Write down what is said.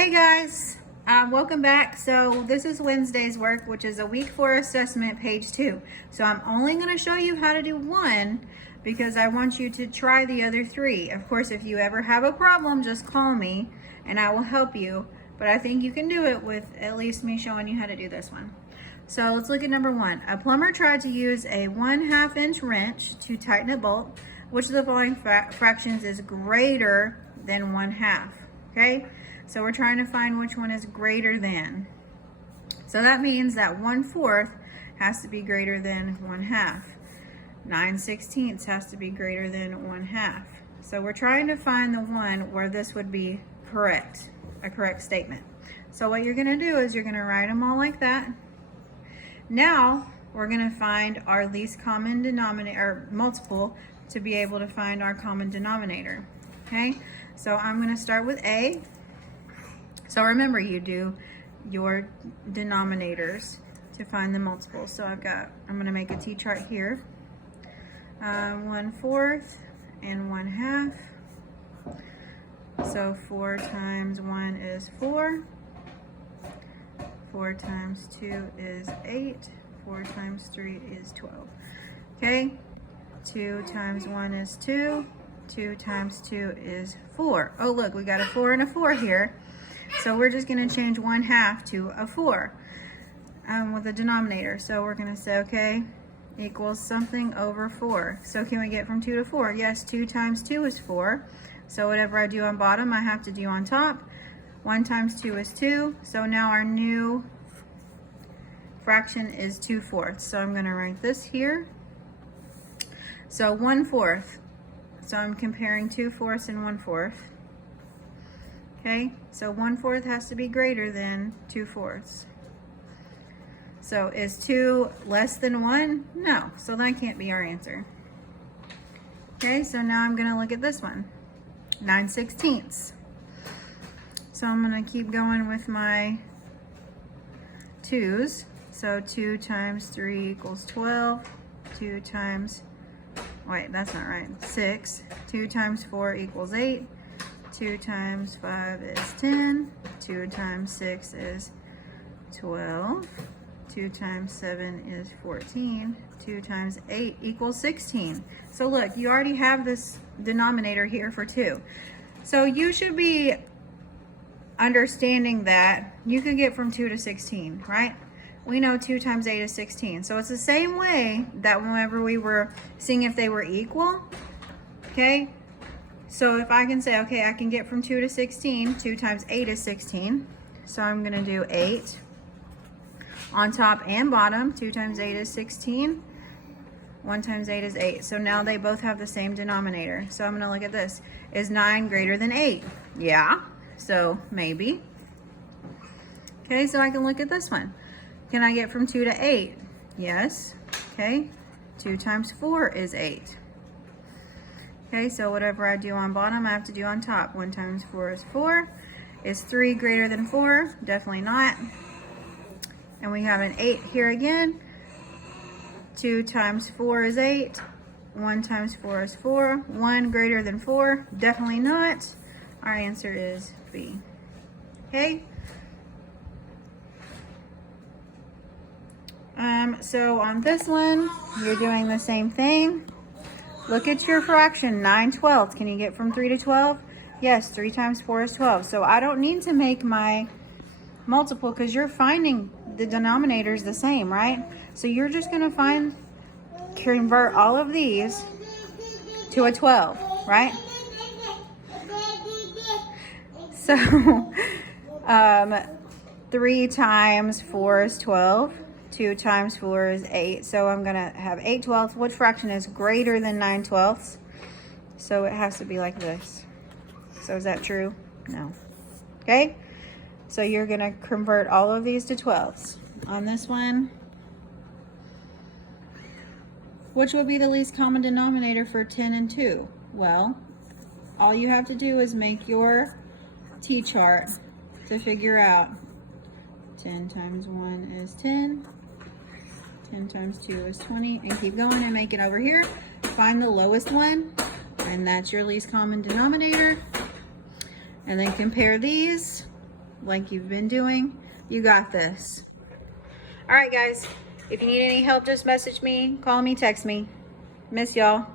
Hey guys, welcome back. So this is Wednesday's work, which is a week 4 assessment, page 2. So I'm only going to show you how to do one because I want you to try the other 3. Of course, if you ever have a problem, just call me and I will help you. But I think you can do it with at least me showing you how to do this one. So let's look at number 1. A plumber tried to use a 1/2 inch wrench to tighten a bolt. Which of the following fractions is greater than 1/2? Okay, so we're trying to find which one is greater than. So that means that 1/4 has to be greater than 1/2. 9/16 has to be greater than 1/2. So we're trying to find the one where this would be correct, a correct statement. So what you're gonna do is you're gonna write them all like that. Now we're gonna find our least common denominator, or multiple, to be able to find our common denominator. Okay, so I'm gonna start with A. So remember, you do your denominators to find the multiples. So I'm gonna make a T-chart here. 1/4 and 1/2. So 4 times 1 is 4. 4 times 2 is 8. 4 times 3 is 12. Okay, 2 times 1 is 2. 2 times 2 is 4. Oh look, we got a 4 and a 4 here. So we're just gonna change 1/2 to a 4 with the denominator. So we're gonna say, okay, equals something over 4. So can we get from 2 to 4? Yes, 2 times 2 is 4. So whatever I do on bottom, I have to do on top. 1 times 2 is 2. So now our new fraction is 2/4. So I'm gonna write this here. So 1/4. So I'm comparing 2/4 and 1/4. Okay, so 1/4 has to be greater than 2/4. So is 2 less than 1? No, so that can't be our answer. Okay, so now I'm gonna look at this one. 9/16. So I'm gonna keep going with my 2's. So 2 times 3 equals 12. 2 times, wait, that's not right, 6. 2 times 4 equals 8. 2 times 5 is 10. 2 times 6 is 12. 2 times 7 is 14. 2 times 8 equals 16. So look, you already have this denominator here for 2. So you should be understanding that you can get from 2 to 16, right? We know 2 times 8 is 16. So it's the same way that whenever we were seeing if they were equal, okay? So if I can say, okay, I can get from 2 to 16, 2 times 8 is 16. So I'm gonna do 8 on top and bottom. 2 times 8 is 16. 1 times 8 is 8. So now they both have the same denominator. So I'm gonna look at this. Is 9 greater than 8? Yeah, so maybe. Okay, so I can look at this one. Can I get from 2 to 8? Yes, okay. 2 times 4 is 8. Okay, so whatever I do on bottom, I have to do on top. 1 times 4 is 4. Is 3 greater than 4? Definitely not. And we have an 8 here again. 2 times 4 is 8. 1 times 4 is 4. 1 greater than 4? Definitely not. Our answer is B. Okay? So on this one, you're doing the same thing. Look at your fraction, 9/12. Can you get from 3 to 12? Yes, 3 times 4 is 12. So I don't need to make my multiple because you're finding the denominators the same, right? So you're just gonna convert all of these to a 12, right? So 3 times 4 is 12. 2 times 4 is 8. So I'm gonna have 8/12. Which fraction is greater than 9/12? So it has to be like this. So is that true? No. Okay? So you're gonna convert all of these to 12s. On this one, which would be the least common denominator for 10 and 2? Well, all you have to do is make your T-chart to figure out 10 times 1 is 10. 10 times 2 is 20, and keep going and make it over here. Find the lowest one, and that's your least common denominator. And then compare these like you've been doing. You got this. All right, guys. If you need any help, just message me, call me, text me. Miss y'all.